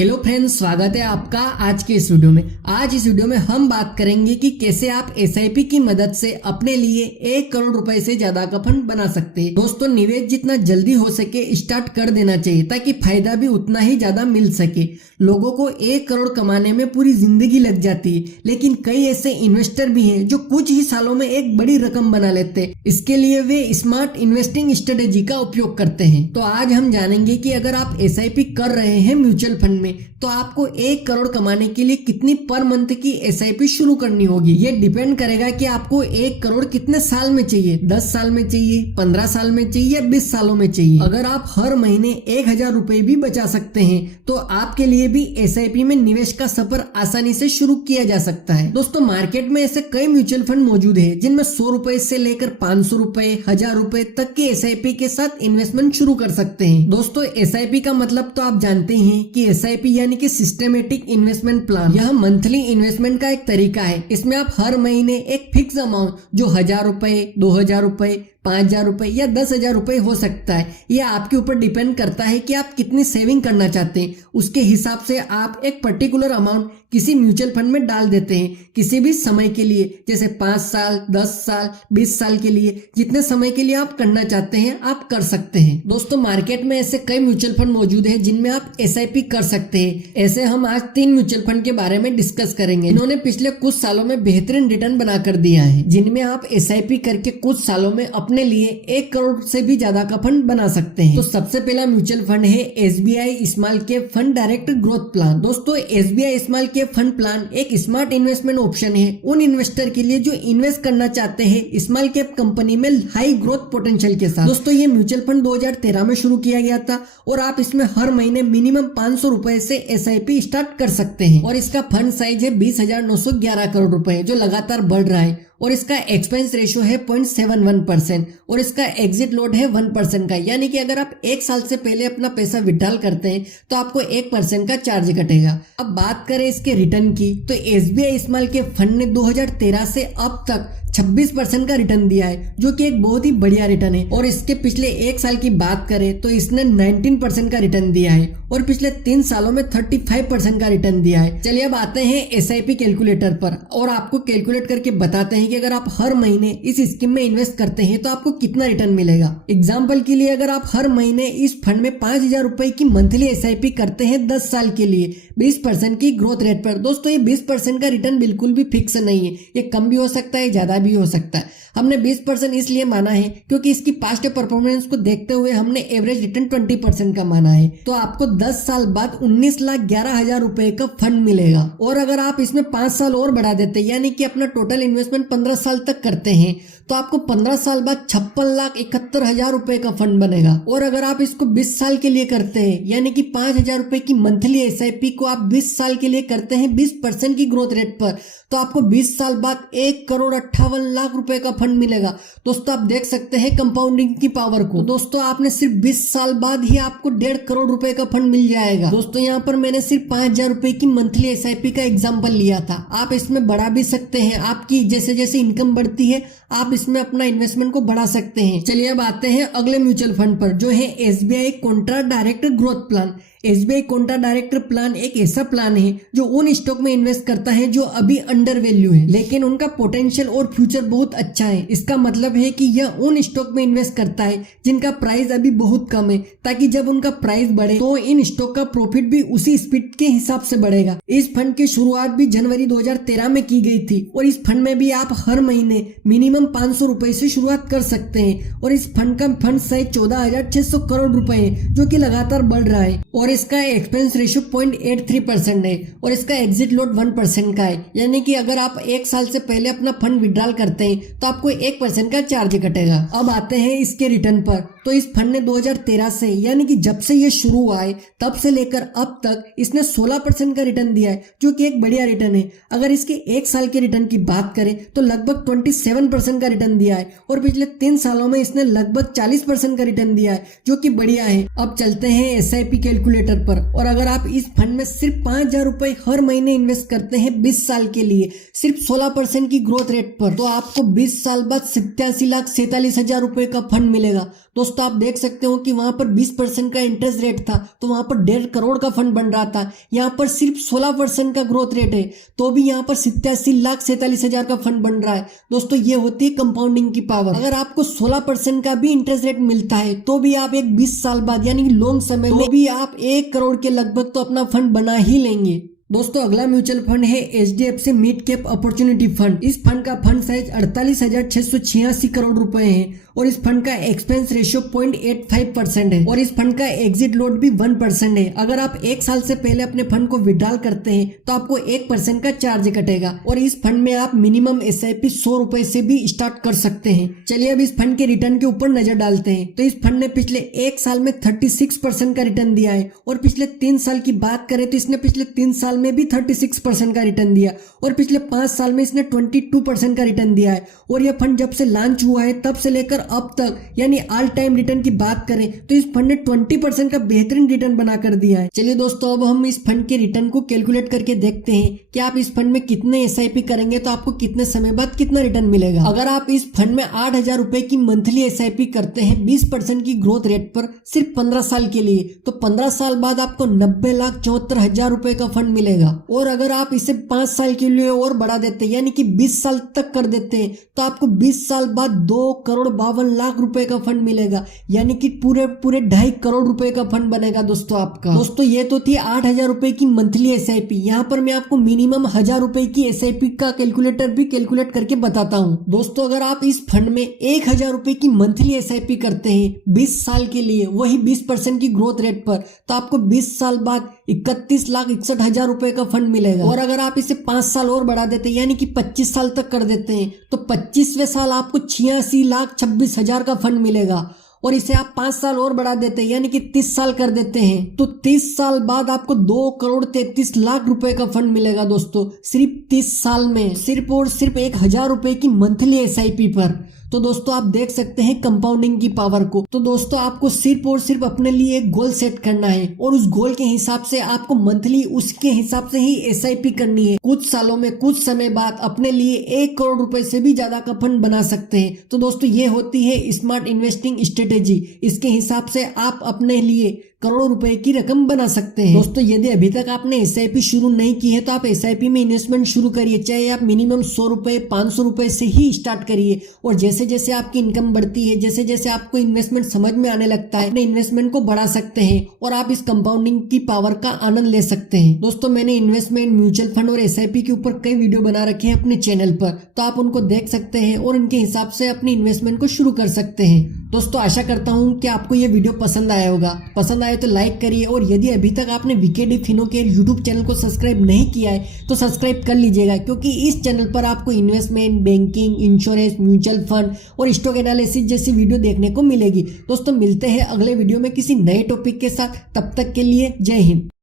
Hello friends, स्वागत है आपका आज के इस वीडियो में। आज इस वीडियो में हम बात करेंगे कि कैसे आप एसआईपी की मदद से अपने लिए 1 करोड़ रुपए से ज्यादा का फंड बना सकते हैं। दोस्तों, निवेश जितना जल्दी हो सके स्टार्ट कर देना चाहिए ताकि फायदा भी उतना ही ज्यादा मिल सके। लोगों को 1 करोड़ कमाने में पूरी जिंदगी लग जाती है, लेकिन कई ऐसे इन्वेस्टर भी हैं जो कुछ ही सालों में एक बड़ी रकम बना लेते हैं। इसके लिए वे स्मार्ट इन्वेस्टिंग स्ट्रेटेजी का उपयोग करते हैं। तो आज हम जानेंगे कि अगर आप एसआईपी कर रहे हैं म्यूचुअल फंड में, तो आपको 1 करोड़ कमाने के लिए कितनी पर मंथ की एसआईपी शुरू करनी होगी। ये डिपेंड करेगा कि आपको 1 करोड़ कितने साल में चाहिए, 10 साल में चाहिए, 15 साल में चाहिए या 20 सालों में चाहिए। अगर आप हर महीने 1000 रुपए भी बचा सकते हैं तो आपके लिए भी एसआईपी में निवेश का सफर आसानी से शुरू किया जा सकता है। दोस्तों, मार्केट में ऐसे कई म्यूचुअल फंड मौजूद है जिनमें 100 रुपए से लेकर 500 रुपए, 1000 रुपए तक के एसआईपी के साथ इन्वेस्टमेंट शुरू कर सकते हैं। दोस्तों, एसआईपी का मतलब तो आप जानते हैं कि एसआईपी यानी कि सिस्टमेटिक इन्वेस्टमेंट प्लान। यह मंथली इन्वेस्टमेंट का एक तरीका है। इसमें आप हर महीने एक फिक्स अमाउंट जो 1000 रुपए, 2000 रुपए, 5000 रुपए या 10,000 रुपए हो सकता है, यह आपके ऊपर डिपेंड करता है कि आप कितनी सेविंग करना चाहते हैं। उसके हिसाब से आप एक पर्टिकुलर अमाउंट किसी म्यूचुअल फंड में डाल देते हैं किसी भी समय के लिए, जैसे 5 साल, 10 साल, 20 साल के लिए। जितने समय के लिए आप करना चाहते हैं आप कर सकते हैं। दोस्तों, मार्केट में ऐसे कई म्यूचुअल फंड मौजूद है जिनमें आप एसआईपी कर सकते हैं। ऐसे हम आज 3 म्यूचुअल फंड के बारे में डिस्कस करेंगे। इन्होंने पिछले कुछ सालों में बेहतरीन रिटर्न बनाकर दिया है, जिनमें आप एसआईपी करके कुछ सालों में अपने लिए 1 करोड़ से भी ज्यादा का फंड बना सकते हैं। तो सबसे पहला म्यूचुअल फंड है SBI small cap fund direct growth plan. दोस्तों, SBI small cap fund plan एक स्मार्ट इन्वेस्टमेंट ऑप्शन है उन इन्वेस्टर के लिए जो इन्वेस्ट करना चाहते हैं स्मॉल कैप कंपनी में हाई ग्रोथ पोटेंशियल के साथ। दोस्तों, ये म्यूचुअल फंड 2013 में शुरू किया गया था और आप इसमें हर महीने मिनिमम 500 रुपए से एसआईपी स्टार्ट कर सकते हैं। और इसका फंड साइज है 20,911 करोड़ रुपए, जो लगातार बढ़ रहा है। और इसका एक्सपेंस रेशियो है 0.71% और इसका एग्जिट लोड है 1% का, यानी कि अगर आप 1 साल से पहले अपना पैसा विड्रॉल करते हैं तो आपको 1% का चार्ज कटेगा। अब बात करें इसके रिटर्न की, तो एसबीआई स्मॉल कैप फंड ने 2013 से अब तक 26% का रिटर्न दिया है, जो कि एक बहुत ही बढ़िया रिटर्न है। और इसके पिछले 1 साल की बात करें तो इसने 19% का रिटर्न दिया है और पिछले 3 सालों में 35% का रिटर्न दिया है। चलिए अब आते हैं एसआईपी कैलकुलेटर पर और आपको कैलकुलेट करके बताते हैं कि अगर आप हर महीने इस स्कीम में इन्वेस्ट करते हैं तो आपको कितना रिटर्न मिलेगा। एग्जाम्पल के लिए, अगर आप हर महीने इस फंड में 5000 रुपए की मंथली एसआईपी करते हैं 10 साल के लिए 20% की ग्रोथ रेट पर, दोस्तों ये 20% का रिटर्न बिल्कुल भी फिक्स नहीं है। ये कम भी हो सकता है, ज्यादा भी हो सकता है। हमने 20% इसलिए माना है क्योंकि इसकी पास्ट परफॉर्मेंस को देखते हुए हमने एवरेज रिटर्न 20% का माना है। तो आपको 10 साल बाद 19,11,000 रुपए का फंड मिलेगा। और अगर आप इसमें 5 साल और बढ़ा देते हैं, यानी कि अपना टोटल इन्वेस्टमेंट 15 साल तक करते हैं, तो आपको 15 साल बाद 56,71,000 रुपए का फंड बनेगा। और अगर आप इसको 20 साल के लिए करते हैं, यानी कि 5,000 रुपए की मंथली एसआईपी को आप 20 साल के लिए करते हैं 20% की ग्रोथ रेट पर, तो आपको 20 साल बाद 1,58,00,000 रुपए का फंड मिलेगा। दोस्तों, आप देख सकते हैं कंपाउंडिंग की पावर को। दोस्तों, आपने सिर्फ 20 साल बाद ही आपको 1.5 करोड़ रुपए का फंड मिल जाएगा। दोस्तों, यहाँ पर मैंने सिर्फ 5,000 रुपए की मंथली एसआईपी का एग्जाम्पल लिया था। आप इसमें बढ़ा भी सकते हैं, आपकी जैसे जैसे इनकम बढ़ती है आप इसमें अपना इन्वेस्टमेंट को बढ़ा सकते हैं। चलिए अब आते हैं अगले म्यूचुअल फंड पर, जो है SBI Contra direct growth plan. SBI Contra direct plan एक ऐसा प्लान है जो उन स्टॉक में इन्वेस्ट करता है जो अभी अंडर वैल्यू है, लेकिन उनका पोटेंशियल और फ्यूचर बहुत अच्छा है। इसका मतलब है कि यह उन स्टॉक में इन्वेस्ट करता है जिनका प्राइस अभी बहुत कम है, ताकि जब उनका प्राइस बढ़े तो इन स्टॉक का प्रॉफिट भी उसी स्पीड के हिसाब से बढ़ेगा। इस फंड की शुरुआत भी जनवरी 2013 में की गई थी और इस फंड में भी आप हर महीने मिनिमम 500 रुपए से शुरुआत कर सकते हैं। और इस फंड का फंड साइज 14,600 करोड़ रुपए है, जो कि लगातार बढ़ रहा है। और इसका एक्सपेंस रेशियो 0.83% है और इसका एग्जिट लोड 1% का है, यानी कि अगर आप 1 साल से पहले अपना फंड विड्रॉल करते हैं तो आपको 1% का चार्ज कटेगा। अब आते हैं इसके रिटर्न पर। तो इस फंड ने 2013 से, यानी कि जब से ये शुरू हुआ है तब से लेकर अब तक इसने 16% का रिटर्न दिया है, जो कि एक बढ़िया रिटर्न है। अगर इसके 1 साल के रिटर्न की बात करें तो लगभग 27% का रिटर्न दिया है और पिछले 3 सालों में इसने लगभग 40% का रिटर्न दिया है, जो कि बढ़िया है। अब चलते हैं एसआईपी कैलकुलेटर पर। और अगर आप इस फंड में सिर्फ 5,000 रुपए हर महीने इन्वेस्ट करते हैं 20 साल के लिए सिर्फ 16% की ग्रोथ रेट पर, तो आपको 20 साल बाद 87,47,000 रुपए का फंड मिलेगा। दोस्तों आप देख सकते हो कि वहां पर 20% का इंटरेस्ट रेट था, तो वहां पर 1.5 करोड़ का फंड बन रहा था। यहाँ पर सिर्फ 16% का ग्रोथ रेट है, तो भी यहाँ पर 87,47,000 का फंड बन रहा है। दोस्तों ये होती है कंपाउंडिंग की पावर। अगर आपको 16% का भी इंटरेस्ट रेट मिलता है तो भी आप एक 20 साल बाद यानी कि लॉन्ग समय में भी आप 1 करोड़ के लगभग तो अपना फंड बना ही लेंगे। दोस्तों अगला म्यूचुअल फंड है HDFC mid cap opportunity fund. इस फंड का फंड साइज 48,686 करोड़ रुपए है और इस फंड का एक्सपेंस रेशियो 0.85% है और इस फंड का एग्जिट लोड भी 1% है। अगर आप 1 साल से पहले अपने फंड को विड्रॉल करते हैं तो आपको 1% का चार्ज कटेगा और इस फंड में आप मिनिमम SIP 100 रुपए से भी स्टार्ट कर सकते हैं। चलिए अब इस फंड के रिटर्न के ऊपर नजर डालते हैं। तो इस फंड ने पिछले 1 साल में 36% का रिटर्न दिया है और पिछले 3 साल की बात करें तो इसने पिछले 3 साल में भी 36% का रिटर्न दिया और पिछले 5 साल में इसने 22% का रिटर्न दिया है। और यह फंड जब से लॉन्च हुआ है तब से लेकर अब तक यानी ऑल टाइम रिटर्न की बात करें तो इस फंड ने 20% का बेहतरीन रिटर्न बनाकर दिया है। चलिए दोस्तों अब हम इस फंड के रिटर्न को कैलकुलेट करके देखते हैं कि आप इस फंड में कितने SIP करेंगे तो आपको कितने समय बाद कितना रिटर्न मिलेगा। अगर आप इस फंड में 8,000 रुपए की मंथली SIP करते हैं 20% की ग्रोथ रेट पर सिर्फ 15 साल के लिए, तो 15 साल बाद आपको 90,74,000 रुपए का फंड मिलेगा। और अगर आप इसे 5 साल के लिए और बढ़ा देते हैं यानी कि 20 साल तक कर देते हैं तो आपको 20 साल बाद 2,52,00,000 रुपए का फंड मिलेगा, यानी कि पूरे 2.5 करोड़ रुपए का फंड बनेगा दोस्तों आपका। दोस्तों ये तो थी 8,000 रुपए की मंथली SIP। यहाँ पर मैं आपको मिनिमम 1,000 रुपए की SIP का कैलकुलेटर भी कैलकुलेट करके बताता हूँ। दोस्तों अगर आप इस फंड में 1,000 रुपए की मंथली SIP करते हैं 20 साल के लिए वही 20% की ग्रोथ रेट पर, तो आपको 20 साल बाद 31,61,000 रुपए का फंड मिलेगा। और अगर आप इसे 5 साल और बढ़ा देते हैं यानी कि 25 साल तक कर देते हैं तो 25वें साल आपको 86,26,000 का फंड मिलेगा। और इसे आप 5 साल और बढ़ा देते हैं यानी कि 30 साल कर देते हैं तो 30 साल बाद आपको 2,33,00,000 रुपए का फंड मिलेगा दोस्तों, सिर्फ 30 साल में, सिर्फ और सिर्फ 1,000 रुपए की मंथली SIP पर। तो दोस्तों आप देख सकते हैं कंपाउंडिंग की पावर को। तो दोस्तों आपको सिर्फ और सिर्फ अपने लिए एक गोल सेट करना है और उस गोल के हिसाब से आपको मंथली उसके हिसाब से ही SIP करनी है। कुछ सालों में कुछ समय बाद अपने लिए 1 करोड़ रुपए से भी ज्यादा का फंड बना सकते हैं। तो दोस्तों ये होती है स्मार्ट इन्वेस्टिंग स्ट्रेटेजी। इसके हिसाब से आप अपने लिए करोड़ों रुपए की रकम बना सकते हैं। दोस्तों यदि अभी तक आपने SIP शुरू नहीं की है तो आप SIP में इन्वेस्टमेंट शुरू करिए, चाहे आप मिनिमम 100 रुपए 500 रुपए से ही स्टार्ट करिए। और जैसे जैसे आपकी इनकम बढ़ती है, जैसे जैसे आपको इन्वेस्टमेंट समझ में आने लगता है, अपने इन्वेस्टमेंट को बढ़ा सकते हैं और आप इस कंपाउंडिंग की पावर का आनंद ले सकते हैं। दोस्तों मैंने इन्वेस्टमेंट, म्यूचुअल फंड और SIP के ऊपर कई वीडियो बना रखे हैं अपने चैनल पर, तो आप उनको देख सकते हैं और इनके हिसाब से अपनी इन्वेस्टमेंट को शुरू कर सकते हैं। दोस्तों आशा करता हूं कि आपको ये वीडियो पसंद आया होगा। पसंद आए तो लाइक करिए और यदि अभी तक आपने VKD फिनो के यूट्यूब चैनल को सब्सक्राइब नहीं किया है तो सब्सक्राइब कर लीजिएगा, क्योंकि इस चैनल पर आपको investment, banking, insurance, mutual fund और स्टॉक एनालिसिस जैसी वीडियो देखने को मिलेगी। दोस्तों मिलते हैं अगले वीडियो में किसी नए टॉपिक के साथ, तब तक के लिए जय हिंद।